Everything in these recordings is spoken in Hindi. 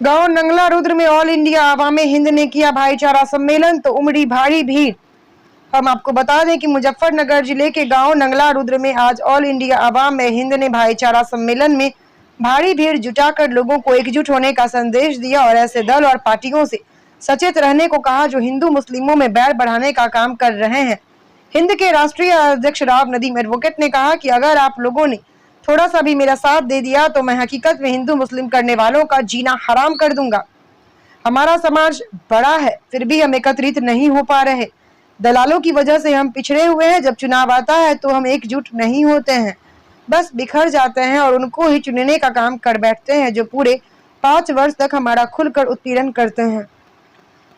गांव नंगला रुद्र में ऑल इंडिया आवाम हिंद ने किया भाईचारा सम्मेलन तो उमड़ी भारी भीड़। हम आपको बता दें कि मुजफ्फरनगर जिले के गांव नंगला रुद्र में आज ऑल इंडिया आवाम हिंद ने भाईचारा सम्मेलन में भारी भीड़ जुटाकर लोगों को एकजुट होने का संदेश दिया और ऐसे दल और पार्टियों से सचेत रहने को कहा जो हिंदू मुस्लिमों में बैर बढ़ाने का काम कर रहे हैं। हिंद के राष्ट्रीय अध्यक्ष राव नदीम एडवोकेट ने कहा कि अगर आप लोगों ने थोड़ा सा भी मेरा साथ दे दिया तो मैं हकीकत में हिंदू मुस्लिम करने वालों का जीना हराम कर दूंगा। हमारा समाज बड़ा है फिर भी हम एकत्रित नहीं हो पा रहे। दलालों की वजह से हम पिछड़े हुए हैं। जब चुनाव आता है तो हम एकजुट नहीं होते हैं, बस बिखर जाते हैं और उनको ही चुनने का काम कर बैठते हैं जो पूरे 5 वर्ष तक हमारा खुलकर उत्पीड़न करते हैं।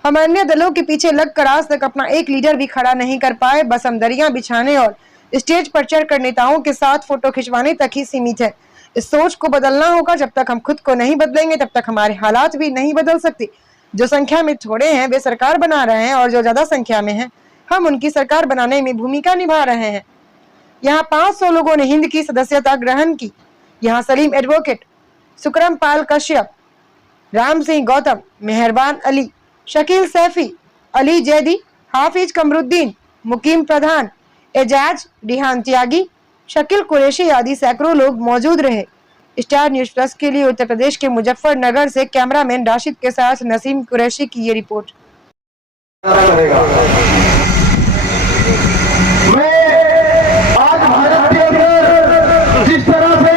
हम अन्य दलों के पीछे लगकर आज तक अपना एक लीडर भी खड़ा नहीं कर पाए। बस हम दरियां बिछाने और स्टेज पर चढ़कर नेताओं के साथ फोटो खिंचवाने तक ही सीमित है। इस सोच को बदलना होगा। जब तक हम खुद को नहीं बदलेंगे तब तक हमारे हालात भी नहीं बदल सकते। जो संख्या में थोड़े हैं वे सरकार बना रहे हैं और जो ज्यादा संख्या में हैं हम उनकी सरकार बनाने में भूमिका निभा रहे हैं। यहाँ 500 लोगों ने हिंद की सदस्यता ग्रहण की। यहाँ सलीम एडवोकेट, सुकरम पाल कश्यप, राम सिंह गौतम, मेहरबान अली, शकील सैफी, अली जैदी, हाफिज कमरुद्दीन, मुकीम प्रधान, एजाज, रिहान त्यागी, शकील कुरैशी आदि सैकड़ों लोग मौजूद रहे। स्टार न्यूज प्लस के लिए उत्तर प्रदेश के मुजफ्फरनगर से कैमरामैन राशिद के साथ नसीम कुरैशी की ये रिपोर्ट। आज भारत के अंदर जिस तरह से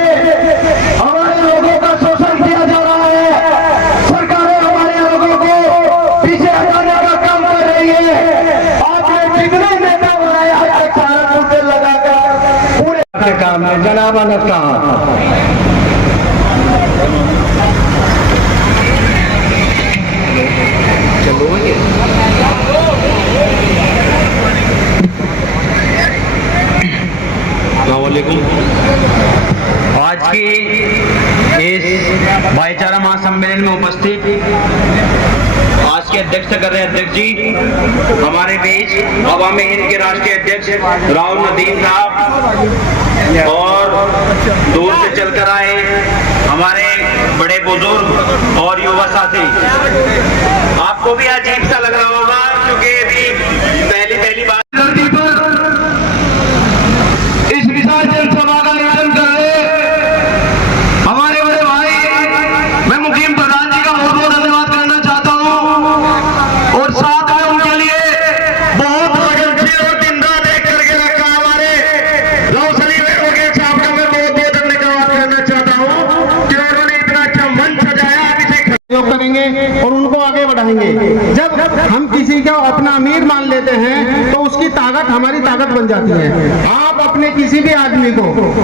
हमारे लोगों का शोषण किया जा रहा है, सरकारें हमारे लोगों को पीछे हटाने का काम कर रही है। आपने कितने नेता बनाए आज तक सारा मुद्दे लगाकर पूरे काम है। जनाब अनंत कहा आज की इस भाईचारा महासम्मेलन में उपस्थित आज के अध्यक्ष कर रहे अध्यक्ष जी, हमारे बीच अवामी हिंद के राष्ट्रीय अध्यक्ष राव नदीम साहब और दूर से चलकर आए हमारे बड़े बुजुर्ग और युवा साथी। आपको भी अजीब सा लग रहा होगा क्योंकि अभी पहली बार धरती पर इस विशाल जनसभा का आयोजन कर रहे हमारे बड़े भाई, मैं मुकीम प्रधान जी का बहुत बहुत धन्यवाद करना चाहता हूं और साथ में उनके लिए बहुत लगनशील और दिन रात एक करके रखा हमारे रौशनी के साहब का मैं बहुत बहुत धन्यवाद करना चाहता हूं कि उन्होंने इतना अच्छा मंच सजाया। आप इसे सहयोग करेंगे और उनको आगे बढ़ाएंगे। जब हम किसी को अपना अमीर मान लेते हैं तो उसकी ताकत हमारी ताकत बन जाती है। आप अपने किसी भी आदमी को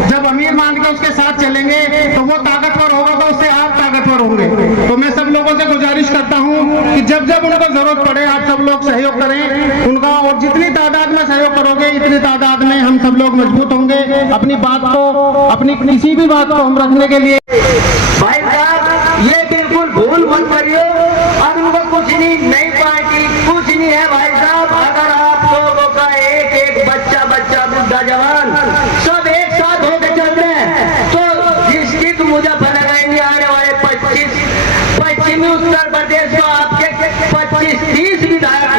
जब अमीर मान के उसके साथ चलेंगे तो वो ताकतवर होगा तो उससे आप ताकतवर होंगे। तो मैं सब लोगों से गुजारिश करता हूं कि जब जब उनको जरूरत पड़े आप सब लोग सहयोग करें उनका, और जितनी तादाद में सहयोग करोगे इतनी तादाद में हम सब लोग मजबूत होंगे। अपनी बात को, अपनी किसी भी बात को हम रखने के लिए भाई साहब ये बिल्कुल भूल मत करिए। अब उनको कुछ नहीं, नई पार्टी कुछ नहीं है भाई साहब। अगर आप लोगों का एक एक बच्चा बुढ़ा जवान सब एक साथ होकर चल रहे हैं तो डिस्ट्रिक्ट मुजफ्फरनगर में आने वाले 25 पश्चिमी उत्तर प्रदेश में आपके 25-30 विधायक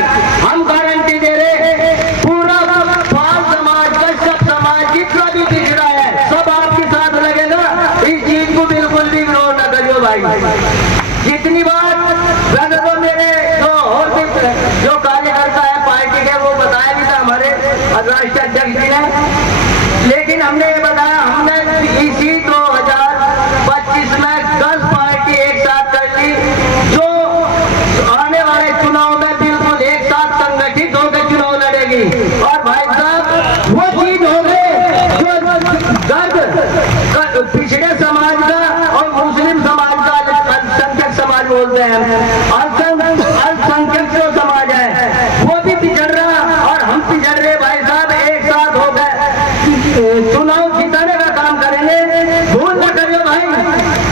हम गारंटी दे रहे। पूरा पाल समाज का सब समाज जितना भी पिछड़ा है सब आपके साथ लगेगा। इस चीज को बिल्कुल भी विरोध न करियो भाई। जितनी बार तो मेरे जो कार्यकर्ता है पार्टी के वो बताया भी था हमारे राष्ट्रीय अध्यक्ष जी ने, लेकिन हमने ये बताया हमने इसी 2025 में 10 पार्टी एक साथ कर ली जो आने वाले चुनाव में बिल्कुल एक साथ संगठित होकर चुनाव लड़ेगी। और भाई साहब वो चीज हो गई जो दर्द पिछड़े समाज का और मुस्लिम समाज का, अल्पसंख्यक समाज बोलते हैं, अल्पसंख्यक जो समाज है वो भी पिछड़ रहा और हम पिछड़ रहे। भाई साहब एक साथ हो गए चुनाव जिताने का काम करेंगे, भूल न करिए भाई।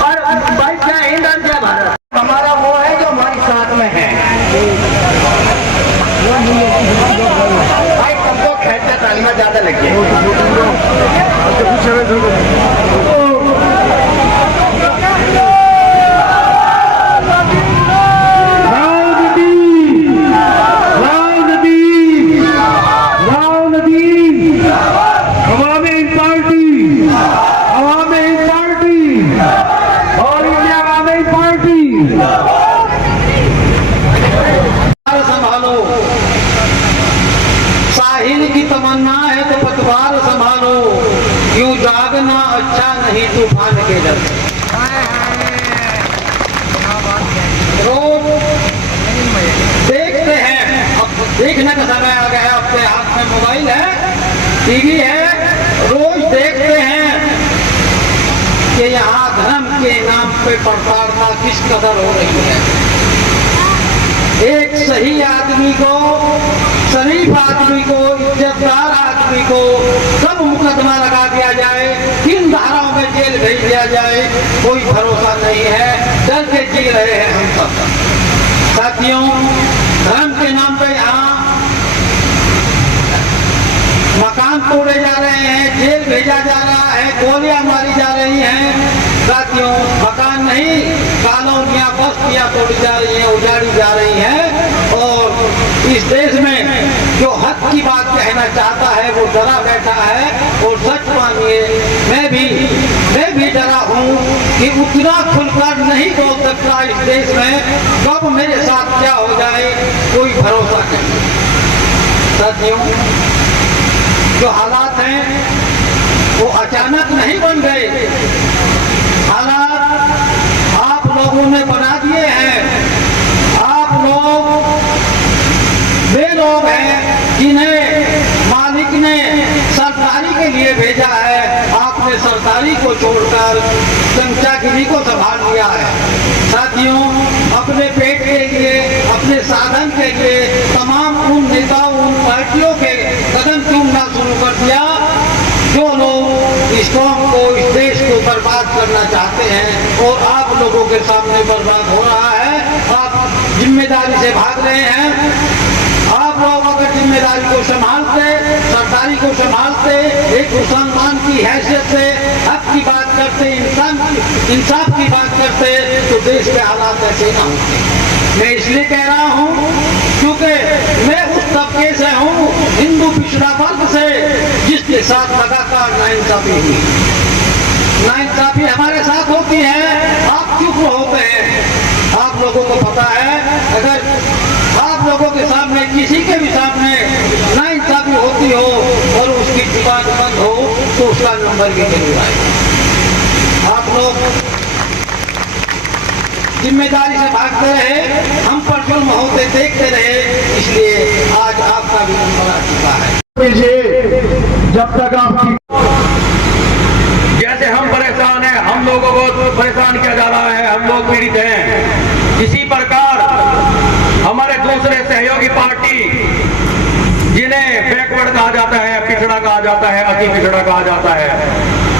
और भाई जय हिंद और जय भारत। हमारा वो है जो हमारे साथ में है भाई। सबको खेलना तालीमा ज्यादा लगे संभालो, साहिल की तमन्ना है तो पतवार संभालो, यूं जागना अच्छा नहीं तूफान के डर। रोज देखते हैं, अब देखने का समय आ गया है, अपने हाथ में मोबाइल है, टीवी है, रोज देखते हैं कि यहाँ धर्म के नाम पे प्रताड़ना किस कदर हो रही है। एक सही आदमी को, शरीफ आदमी को, इज्जतदार आदमी को कब मुकदमा लगा दिया जाए, किन धाराओं में जेल भेज दिया जाए, कोई भरोसा नहीं है। डर के जी रहे हैं हम सब। साथियों, धर्म के नाम पे यहाँ मकान तोड़े जा रहे हैं, जेल भेजा जा रहा है, गोलियां मारी जा रही हैं। साथियों, मकान नहीं, कॉलोनियां, बस्तियां तोड़ी जा रही हैं, उजाड़ी जा रही हैं। और इस देश में जो हक की बात कहना चाहता है वो डरा बैठा है। और सच मानिए, मैं भी डरा हूँ कि उतना खुलकर नहीं बोल सकता इस देश में, कब मेरे साथ क्या हो जाए कोई भरोसा नहीं। साथियों, जो हालात हैं वो अचानक नहीं बन गए, हालात आप लोगों ने बना दिए हैं। आप लोग वे लोग हैं जिन्हें मालिक ने सरदारी के लिए भेजा है, आपने सरदारी को छोड़कर चमचागिरी को संभाल लिया है। साथियों, अपने पेट के लिए, अपने साधन के लिए तमाम उन नेताओं, उन पार्टियों के कदम चूमना शुरू कर दिया जो लोग इस कौम को, इस देश को बर्बाद करना चाहते हैं। और आप लोगों के सामने बर्बाद हो रहा है। आप जिम्मेदारी से भाग रहे हैं। आप लोग अगर जिम्मेदारी को संभालते, सरदारी को संभालते, एक मुसलमान की हैसियत से हक की बात करते, इंसाफ की बात करते, तो देश के हालात ऐसे ना होते। मैं इसलिए कह रहा हूँ क्योंकि मैं उस तबके से हूँ, हिंदू पिछड़ा वर्ग से, जिसके साथ लगातार नाइंसाफी हुई। नाइंसाफी हमारे साथ होती है, आप चुप होते हैं। आप लोगों को पता है, अगर आप लोगों के सामने, किसी के भी सामने नाइंसाफी होती हो और उसकी जुबान बंद हो, तो उसका नंबर भी जरूर आए। आप लोग जिम्मेदारी से भागते रहे, हम पर जुल्म होते देखते रहे, इसलिए आज आपका भी नंबर आ चुका है। जब तक आपकी, जैसे हम परेशान हैं, हम लोगों को परेशान किया जा रहा है, हम लोग पीड़ित हैं, इसी प्रकार हमारे दूसरे सहयोगी पार्टी, जिन्हें बैकवर्ड कहा जाता है, पिछड़ा कहा जाता है, अति पिछड़ा कहा जाता है,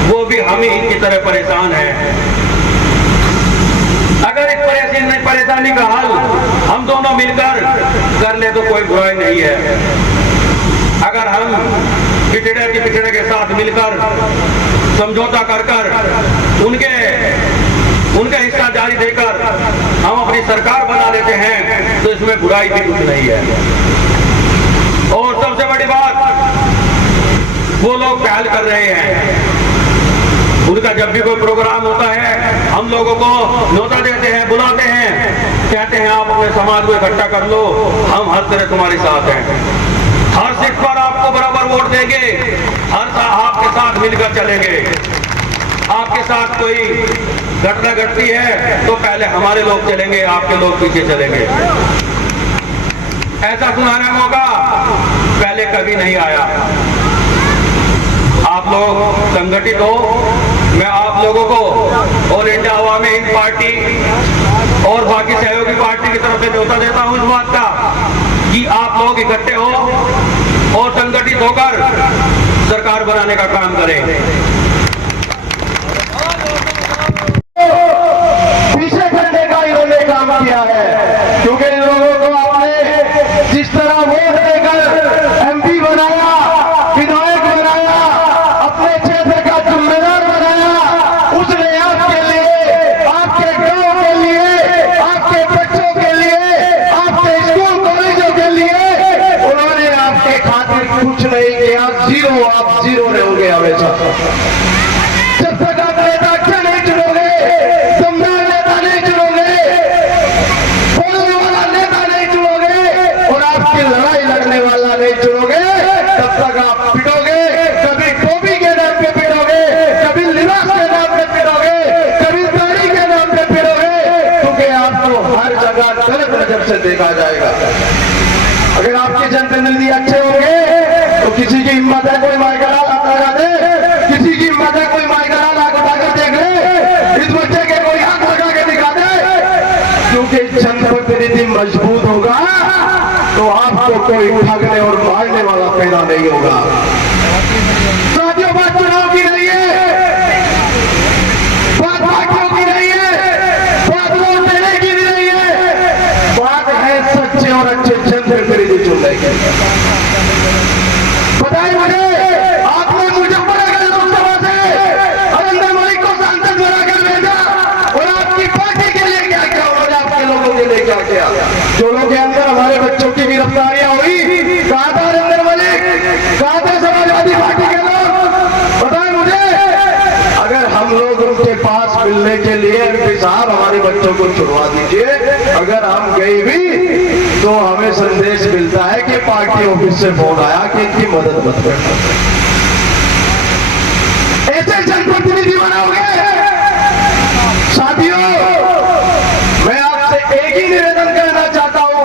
वो भी हम ही की तरह परेशान है। अगर इस परेशानी का हल हम दोनों मिलकर कर ले तो कोई बुराई नहीं है। अगर हम पिछड़े के साथ मिलकर समझौता कर उनके हिस्सा जारी देकर हम अपनी सरकार बना लेते हैं, तो इसमें बुराई भी कुछ नहीं है। और सबसे बड़ी बात, वो लोग पहल कर रहे हैं, उनका जब भी कोई प्रोग्राम होता है, हम लोगों को न्योता देते हैं, बुलाते हैं, कहते हैं आप अपने समाज को इकट्ठा कर लो, हम हर तरह तुम्हारे साथ हैं, हर सीट पर आपको बराबर वोट देंगे, आपके साथ मिलकर चलेंगे। आपके साथ कोई घटना घटती है तो पहले हमारे लोग चलेंगे, आपके लोग पीछे चलेंगे। ऐसा सुनहरा मौका पहले कभी नहीं आया। आप लोग संगठित हो। मैं आप लोगों को ऑल इंडिया अवामी हिंद पार्टी और बाकी सहयोगी पार्टी की तरफ से न्योता देता हूं इस बात का कि आप लोग इकट्ठे हो और संगठित होकर सरकार बनाने का काम करें। पीछे करने का इन्होंने काम किया है, क्योंकि इन लोगों को आपने जिस तरह वोट देकर एमपी बनाया, विधायक बनाया, अपने क्षेत्र का जिम्मेदार बनाया, उसने आपके लिए, आपके गांव के लिए, आपके बच्चों के लिए, आपके स्कूल कॉलेजों के लिए उन्होंने आपके खातिर कुछ नहीं किया। जीरो, आप जीरो रहोगे हमेशा। जब तक आप नेता अच्छा नहीं चुनोगे, दमदार नेता नहीं चुनोगे, क्योंकि आपको हर जगह गलत नजर से देखा जाएगा। अगर आपके जनप्रतिनिधि अच्छे होंगे तो किसी की हिम्मत है कोई माइकरा लगा दे, किसी की हिम्मत है कोई माइकरा लगा कर देख ले, इस बच्चे के कोई हाथ लगा के दिखा दे। क्योंकि जनप्रतिनिधि मजबूत होगा तो आपको कोई ठगने और मारने वाला पैदा नहीं होगा। साथियों, बात चुनाव की नहीं है, बात पार्टियों की नहीं है, बात वोट देने की नहीं है, बात है सच्चे और अच्छे जनप्रतिनिधि चुनने की। बताइए मुझे, आपने मुजफ्फरनगर लोकसभा से अरिंदर मलिक को सांसद बनाकर भेजा और आपकी पार्टी के लिए क्या क्या हो, आपके लोगों के लिए क्या क्या? जो लोग के अंदर हमारे बच्चों की गिरफ्तारियां हुई, कहां था अरिंदर मलिक, कहां थे समाजवादी पार्टी के लोग? बताएं मुझे। अगर हम लोग उनके पास मिलने के लिए एमपी साहब हमारे बच्चों को छुड़वा दीजिए, अगर हम गए भी तो हमें संदेश मिलता है कि पार्टी ऑफिस से फोन आया कि इनकी मदद मत करना। ऐसे जनप्रतिनिधि बनाओगे? साथियों, मैं आपसे एक ही निवेदन करना चाहता हूं,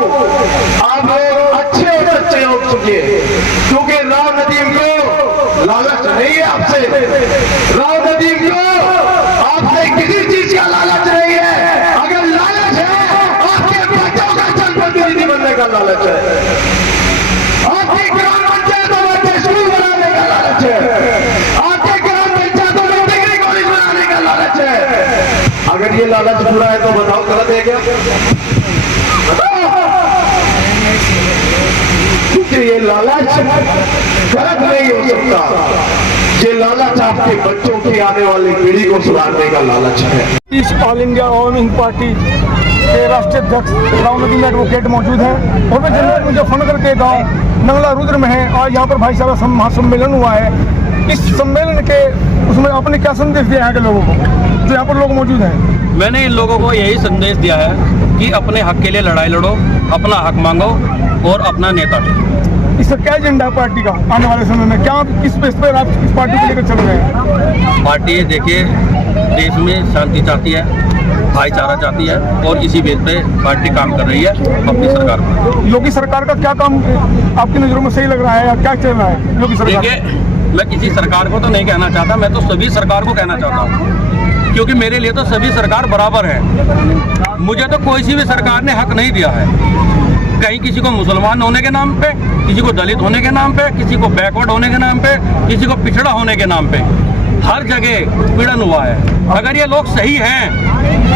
आप लोग अच्छे और सच्चे लोग चुके, क्योंकि राव नदीम को लालच नहीं है आपसे, राव नदीम को आपसे किसी चीज का लालच नहीं है। अगर लालच है, आपके बच्चों का जनप्रतिनिधि बनने का लालच है, आपकी ग्राम पंचायतों में स्कूल बनाने का लालच है, आपके ग्राम पंचायतों में डिग्री कॉलेज बनाने का लालच है। अगर ये लालच पूरा है तो बताओ गलत है क्या? बताओ, क्योंकि ये लालच गलत नहीं हो सकता। ये लालच आपके बच्चों की आने वाली पीढ़ी को सुधारने का लालच है। इस ऑल इंडिया अवामी हिंद पार्टी के राष्ट्रीय अध्यक्ष राव नदीम एडवोकेट मौजूद हैं और वे जनपद मुजफ्फरनगर के गांव नंगला रुद्र में हैं। आज यहाँ पर भाईचारा महासम्मेलन हुआ है। इस सम्मेलन के उसमें आपने क्या संदेश दिया है लोगों को जो यहाँ पर लोग मौजूद हैं? मैंने इन लोगों को यही संदेश दिया है कि अपने हक के लिए लड़ाई लड़ो, अपना हक मांगो और अपना नेता चुनो। इसका क्या एजेंडा है पार्टी का आने वाले समय में? क्या आप किस बेस पर आप इस पार्टी को लेकर चल रहे हैं? पार्टी देखिए देश में शांति चाहती है, भाईचारा चाहती है और इसी बेस पे पार्टी काम कर रही है अपनी सरकार पर। योगी सरकार का क्या काम आपकी नजरों में सही लग रहा है या क्या चल रहा है योगी सरकार? देखिए, मैं किसी सरकार को तो नहीं कहना चाहता, मैं तो सभी सरकार को कहना चाहता हूँ, क्योंकि मेरे लिए तो सभी सरकार बराबर है। मुझे तो कोई सी भी सरकार ने हक नहीं दिया है, कहीं किसी को मुसलमान होने के नाम पे, किसी को दलित होने के नाम पे, किसी को बैकवर्ड होने के नाम पे, किसी को पिछड़ा होने के नाम पे, हर जगह उत्पीड़न हुआ है। अगर ये लोग सही हैं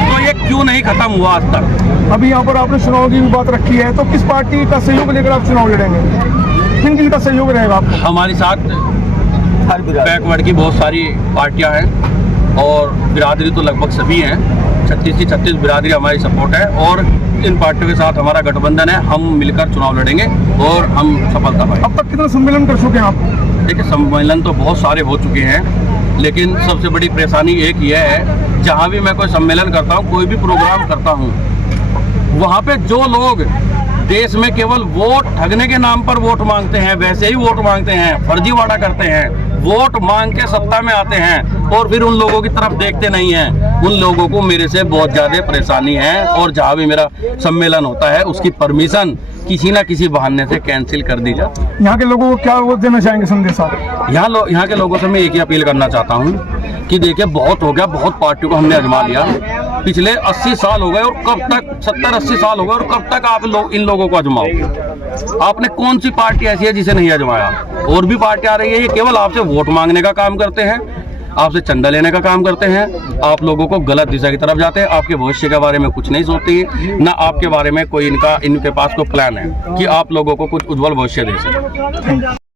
तो ये क्यों नहीं खत्म हुआ आज तक? अभी यहाँ पर आपने चुनाव की बात रखी है, तो किस पार्टी का सहयोग लेकर आप चुनाव लड़ेंगे? किन किन का सहयोग रहेगा आपको? हमारे साथ बैकवर्ड की बहुत सारी पार्टियां हैं और बिरादरी तो लगभग सभी हैं। 36 की 36 बिरादरी हमारी सपोर्ट है और इन पार्टियों के साथ हमारा गठबंधन है। हम मिलकर चुनाव लड़ेंगे और हम सफलता पाएंगे। अब तक कितना सम्मेलन कर चुके हैं आप? देखिए, सम्मेलन तो बहुत सारे हो चुके हैं, लेकिन सबसे बड़ी परेशानी एक ये है, जहाँ भी मैं कोई सम्मेलन करता हूँ, कोई भी प्रोग्राम करता हूँ, वहाँ पे जो लोग देश में केवल वोट ठगने के नाम पर वोट मांगते हैं, वैसे ही वोट मांगते हैं, फर्जीवाड़ा करते हैं, वोट मांग के सत्ता में आते हैं और फिर उन लोगों की तरफ देखते नहीं हैं, उन लोगों को मेरे से बहुत ज़्यादा परेशानी है। और जहाँ भी मेरा सम्मेलन होता है उसकी परमिशन किसी ना किसी बहाने से कैंसिल कर दी जाती है। यहाँ के लोगों को क्या वो देना चाहेंगे संदेश आप? यहाँ के लोगों से मैं एक ही अपील करना चाहता हूँ कि देखिए, बहुत हो गया, बहुत पार्टियों को हमने आजमा लिया, पिछले 80 साल हो गए और कब तक 70-80 साल हो गए और कब तक आप लोग इन लोगों को आजमाओगे? आपने कौन सी पार्टी ऐसी है जिसे नहीं आजमाया? और भी पार्टी आ रही है, ये केवल आपसे वोट मांगने का काम करते हैं, आपसे चंदा लेने का काम करते हैं, आप लोगों को गलत दिशा की तरफ जाते हैं, आपके भविष्य के बारे में कुछ नहीं सोचती है, ना आपके बारे में कोई इनके पास कोई प्लान है कि आप लोगों को कुछ उज्जवल भविष्य दे सके।